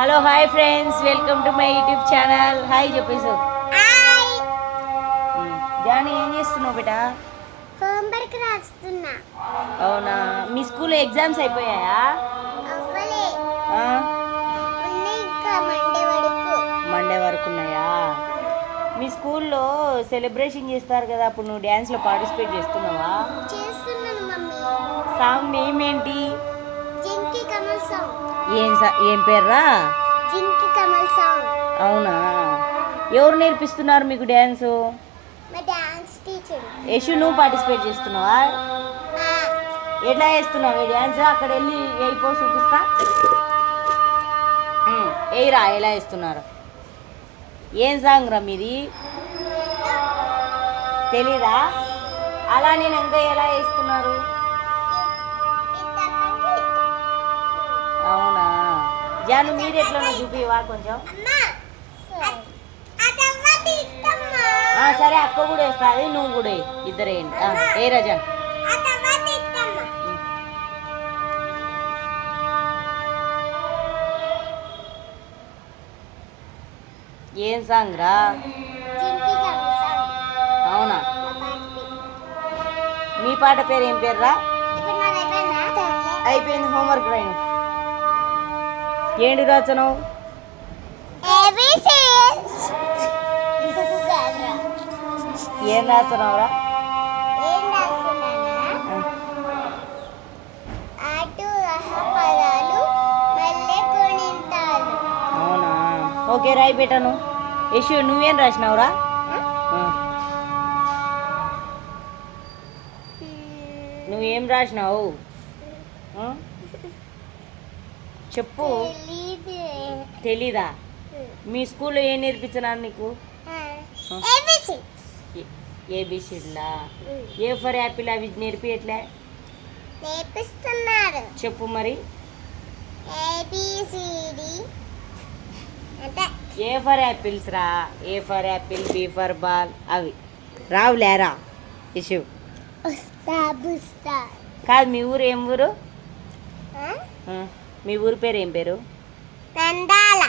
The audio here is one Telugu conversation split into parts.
Hello hi friends, welcome to my YouTube channel. Hi చెప్పేసు. జానీ ఏం చేస్తున్నావు బేటా? హోంవర్క్ రాస్తున్నా. అవునా, మీ స్కూల్లో ఎగ్జామ్స్ అయిపోయాయా? అవ్వలే, ఆ? ఉన్నాయి ఇంకా మండే వరకు ఉన్నాయా? మీ స్కూల్లో సెలబ్రేషన్ చేస్తారు కదా, అప్పుడు నువ్వు డ్యాన్స్లో పార్టిసిపేట్ చేస్తున్నావా? చేస్తున్నాను మమ్మీ. సాంగ్ నేమ్ ఏంటి? జింకి కమల్ సాంగ్. ఏం పేర్రా? జింకి కమల్ సాంగ్. అవునా, ఎవరు నేర్పిస్తున్నారు మీకు డ్యాన్సు? మా డాన్స్ టీచర్. యశు, నువ్వు పార్టిసిపేట్ చేస్తున్నావా? ఎట్లా చేస్తున్నావు డ్యాన్స్? అక్కడ వెళ్ళి వేయిపో, చూపిస్తా. వేయిరా, ఎలా వేస్తున్నారు? ఏం సాంగ్ రా మీది? తెలీదా? అలా నేను ఇంకా ఎలా వేస్తున్నారు? అవునా, జాను మీరు ఎట్లా చూపివా కొంచెం? సరే, అక్క కూడా వేస్తుంది, నువ్వు కూడా ఇద్దరు వేయండి. ఏ రాజా, ఏం సాంగ్ రా? అవునా, మీ పాట పేరు ఏం పేరు రా? అయిపోయింది, హోంవర్క్ రాయను. ఏంటి రాచనవు? ఏం రాస్తున్నావురా? అవునా, ఓకే రాయి పెట్టాను. యశు, నువ్వేం రాసినావురా? నువ్వేం రాసినావు చెప్పు. తెలీదా? మీ స్కూల్లో ఏం నేర్పించినారు నీకు? ఏబిసిడ్లా? ఏ ఫర్ యాపిల్ అవి నేర్పియట్లే? నేర్పిస్తున్నారు. చెప్పు మరి. ఏ ఫర్ యాపిల్స్ రా. A for apple, B for ball, అవి రావులేరా ఇష్యూ. కాదు, మీ ఊరు ఏం ఊరు? మీ ఊరు పేరు ఏం పేరు? నందాల.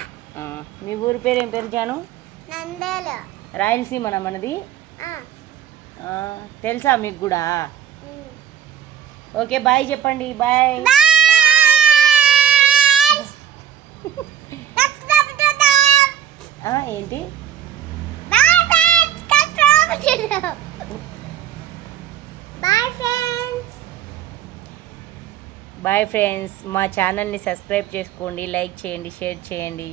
మీ ఊరు పేరు ఏం పేరు జాను? నందాల. రాయలసీమనా మనది? తెలుసా మీకు కూడా? ఓకే, బాయ్ చెప్పండి. బాయ్. ఏంటి? బాయ్ ఫ్రెండ్స్, మా ఛానల్ని సబ్స్క్రైబ్ చేసుకోండి, లైక్ చేయండి, షేర్ చేయండి.